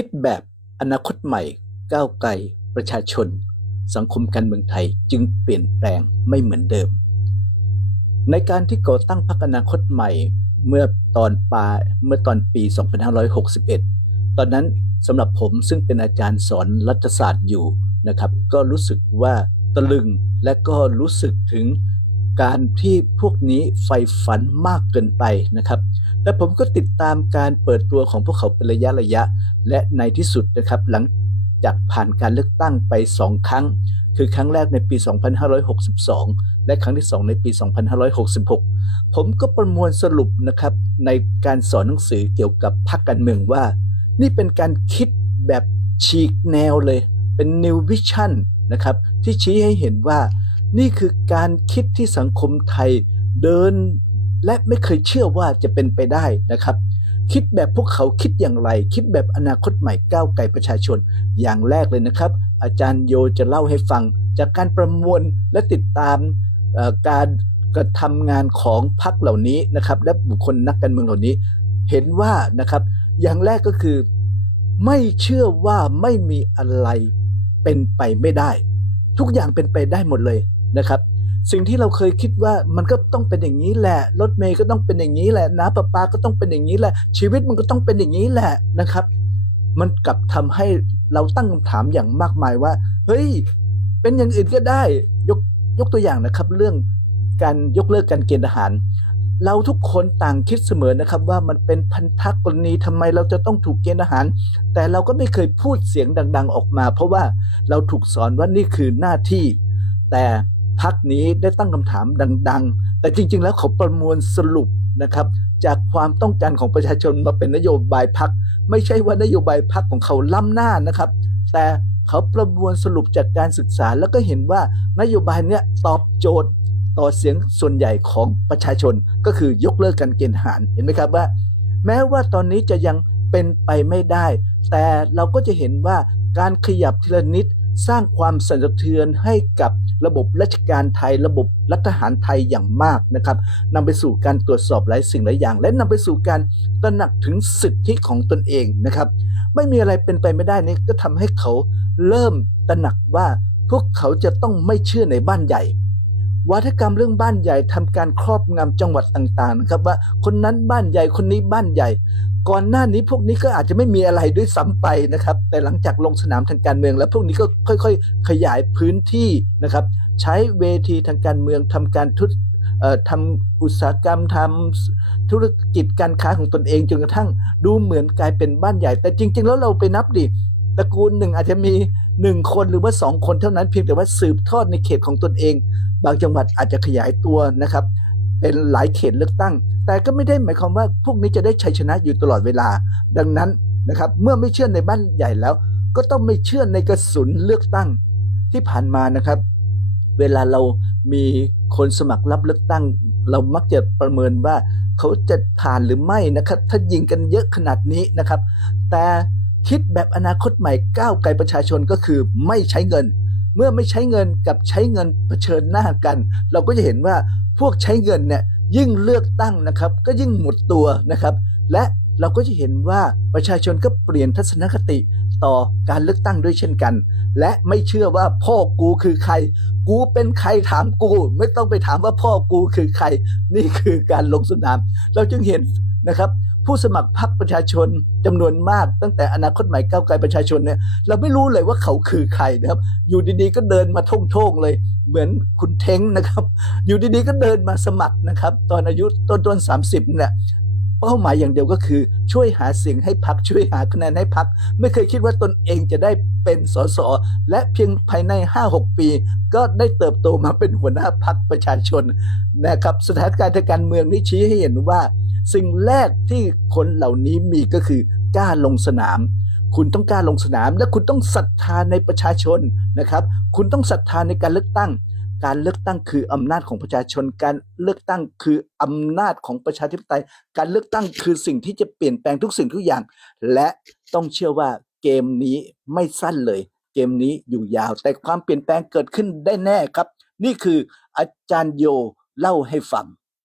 คิดแบบอนาคตใหม่ ก้าวไกล ประชาชน สังคมการเมืองไทยจึงเปลี่ยนแปลงไม่เหมือนเดิม ในการที่ก่อตั้งพรรคอนาคตใหม่เมื่อตอนปาเมื่อตอนปี 2561 ตอนนั้นสำหรับผมซึ่งเป็นอาจารย์สอนรัฐศาสตร์อยู่นะครับ ก็รู้สึกว่าตะลึงและก็รู้สึกถึง การที่พวกนี้ใฝ่ฝันมากเกินไปนะครับ และผมก็ติดตามการเปิดตัวของพวกเขาเป็นระยะระยะ และในที่สุดนะครับหลังจากผ่านการเลือกตั้งไป 2 ครั้ง คือครั้งแรกในปี 2562 และครั้งที่ 2 ในปี 2566 ผมก็ประมวลสรุปนะครับในการสอนหนังสือเกี่ยวกับพรรคการเมืองว่า นี่เป็นการคิดแบบฉีกแนวเลย เป็น New Vision นะครับที่ชี้ให้เห็นว่า นี่คือการคิดที่สังคมไทยเดินและไม่เคยเชื่อว่าจะเป็นไปได้นะครับ คิดแบบพวกเขาคิดอย่างไร คิดแบบอนาคตใหม่ก้าวไกลประชาชน อย่างแรกเลยนะครับ อาจารย์โยจะเล่าให้ฟัง จากการประมวลและติดตามการกระทำงานของพรรคเหล่านี้นะครับและบุคคลนักการเมืองเหล่านี้ เห็นว่านะครับ อย่างแรกก็คือ ไม่เชื่อว่าไม่มีอะไรเป็นไปไม่ได้ ทุกอย่างเป็นไปได้หมดเลย นะครับ สิ่งที่เราเคยคิดว่ามันก็ต้องเป็นอย่างนี้แหละรถเมย์ก็ต้องเป็นอย่างนี้แหละน้ำประปาก็ต้องเป็นอย่างนี้แหละ ชีวิตมันก็ต้องเป็นอย่างนี้แหละนะครับ มันกลับทำให้เราตั้งคำถามอย่างมากมายว่า เฮ้ย เป็นอย่างอื่นก็ได้ยกยกตัวอย่างนะครับ เรื่องการยกเลิกการเกณฑ์ทหาร เราทุกคนต่างคิดเสมอนะครับ ว่ามันเป็นพันธกรณีทำไมเราจะต้องถูกเกณฑ์ทหาร แต่เราก็ไม่เคยพูดเสียงดัง ๆ ออกมา เพราะว่าเราถูกสอนว่านี่คือหน้าที่ แต่ พักนี้ได้ตั้งคำถามดัง ๆ แต่จริง ๆ แล้วเขาประมวลสรุปนะครับจากความต้องการของประชาชนมาเป็นนโยบายพัก ไม่ใช่ว่านโยบายพักของเขาล้ำหน้านะครับ แต่เขาประมวลสรุปจากการศึกษาแล้วก็เห็นว่านโยบายเนี้ยตอบโจทย์ต่อเสียงส่วนใหญ่ของประชาชนก็คือยกเลิกการเกณฑ์ทหารเห็นไหมครับว่า แม้ว่าตอนนี้จะยังเป็นไปไม่ได้ แต่เราก็จะเห็นว่าการขยับทีละนิด สร้างความสั่นสะเทือนให้กับระบบราชการไทย ระบบรัฐทหารไทยอย่างมากนะครับนำไปสู่การตรวจสอบหลายสิ่งหลายอย่าง และนำไปสู่การตระหนักถึงสิทธิของตนเองนะครับ ไม่มีอะไรเป็นไปไม่ได้นี่ก็ทำให้เขาเริ่มตระหนักว่าพวกเขาจะต้องไม่เชื่อในบ้านใหญ่ วัฒกรรมเรื่องบ้านใหญ่ทำการครอบงำจังหวัดต่างๆนะครับว่าคนนั้นบ้านใหญ่คนนี้บ้านใหญ่ ก่อนหน้านี้พวกนี้ก็อาจจะไม่มีอะไรด้วยซ้ำไปนะครับ แต่หลังจากลงสนามทางการเมือง แล้วพวกนี้ก็ค่อย ๆ ขยายพื้นที่นะครับ ใช้เวทีทางการเมืองทำการทุจเอ่อทำอุตสาหกรรมทำธุรกิจการค้าของตนเองจนกระทั่ง ดูเหมือนกลายเป็นบ้านใหญ่ แต่จริง ๆ แล้วเราไปนับดิ ตระกูลหนึ่งอาจจะมีหนึ่งคนหรือว่าสองคนเท่านั้นเพียงแต่ว่าสืบทอดในเขตของตนเอง บางจังหวัดอาจจะขยายตัวนะครับ เป็นหลายเขตเลือกตั้ง แต่ก็ไม่ได้หมายความว่าพวกนี้จะได้ชัยชนะอยู่ตลอดเวลา ดังนั้นนะครับ เมื่อไม่เชื่อในบ้านใหญ่แล้ว ก็ต้องไม่เชื่อในกระสุนเลือกตั้งที่ผ่านมานะครับ เวลาเรามีคนสมัครรับเลือกตั้ง เรามักจะประเมินว่าเขาจะผ่านหรือไม่นะครับ ถ้ายิงกันเยอะขนาดนี้นะครับ แต่ คิดแบบอนาคตใหม่ก้าวไกลประชาชนก็คือไม่ใช้เงิน เมื่อไม่ใช้เงินกับใช้เงินเผชิญหน้ากัน เราก็จะเห็นว่าพวกใช้เงินเนี่ยยิ่งเลือกตั้งนะครับ ก็ยิ่งหมดตัวนะครับ และ เราก็จะเห็นว่าประชาชนก็เปลี่ยนทัศนคติต่อการเลือกตั้งด้วยเช่นกัน และไม่เชื่อว่าพ่อกูคือใคร กูเป็นใครถามกู ไม่ต้องไปถามว่าพ่อกูคือใคร นี่คือการลงสนาม เราจึงเห็นนะครับผู้สมัครพรรคประชาชนจำนวนมากตั้งแต่อนาคตใหม่ก้าวไกลประชาชนเนี่ยเราไม่รู้เลยว่าเขาคือใครนะครับ อยู่ดีๆก็เดินมาท่งๆเลย เหมือนคุณเท้งนะครับ อยู่ดีๆก็เดินมาสมัครนะครับ ตอนอายุต้นๆสามสิบเนี่ย เป้าหมายอย่างเดียวก็คือ ช่วยหาเสียงให้พักช่วยหาคะแนนให้พัก ไม่เคยคิดว่าตนเองจะได้เป็นสสและเพียงภายใน 5-6 ปี ก็ได้เติบโตมาเป็นหัวหน้าพักประชาชนนะครับสถานการณ์ทางการเมืองนี่ชี้ให้เห็นว่า สิ่งแรกที่คนเหล่านี้มีก็คือกล้าลงสนาม คุณต้องกล้าลงสนาม และคุณต้องศรัทธาในประชาชนนะครับ คุณต้องศรัทธาในการเลือกตั้ง การเลือกตั้งคืออำนาจของประชาชน การเลือกตั้งคืออำนาจของประชาธิปไตย การเลือกตั้งคือสิ่งที่จะเปลี่ยนแปลงทุกสิ่งทุกอย่าง และต้องเชื่อว่าเกมนี้ไม่สั้นเลย เกมนี้อยู่ยาว แต่ความเปลี่ยนแปลงเกิดขึ้นได้แน่ครับ นี่คืออาจารย์โยเล่าให้ฟัง